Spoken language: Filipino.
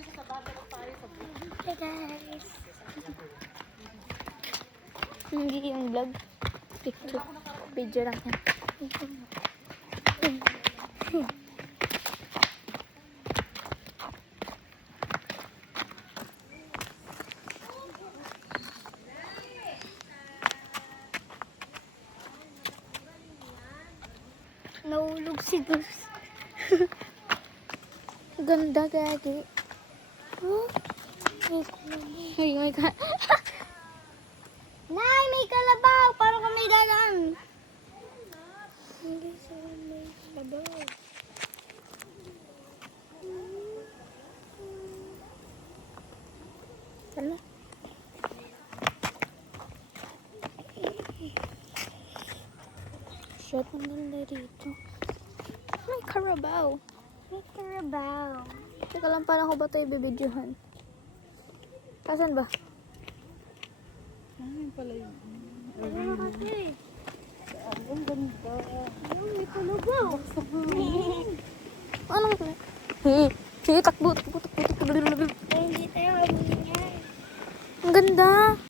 Hey guys. Hindi yung vlog. Picture. Video lang yan. Nahulog si Gus. Ganda gagi. Oh. Ay, may ka. Nay, may kalabaw. Parang kami dalang. Hindi sa may kalabaw. Tala. Shot ang ganda dito. May karabaw. May karabaw. Teka lang, parang ko ba ito ibibidyohan? Kasan ba? Ay, pala yun. Ano kasi? Ang ganda. Ay, may kalabaw. Anong? Sige, takbo.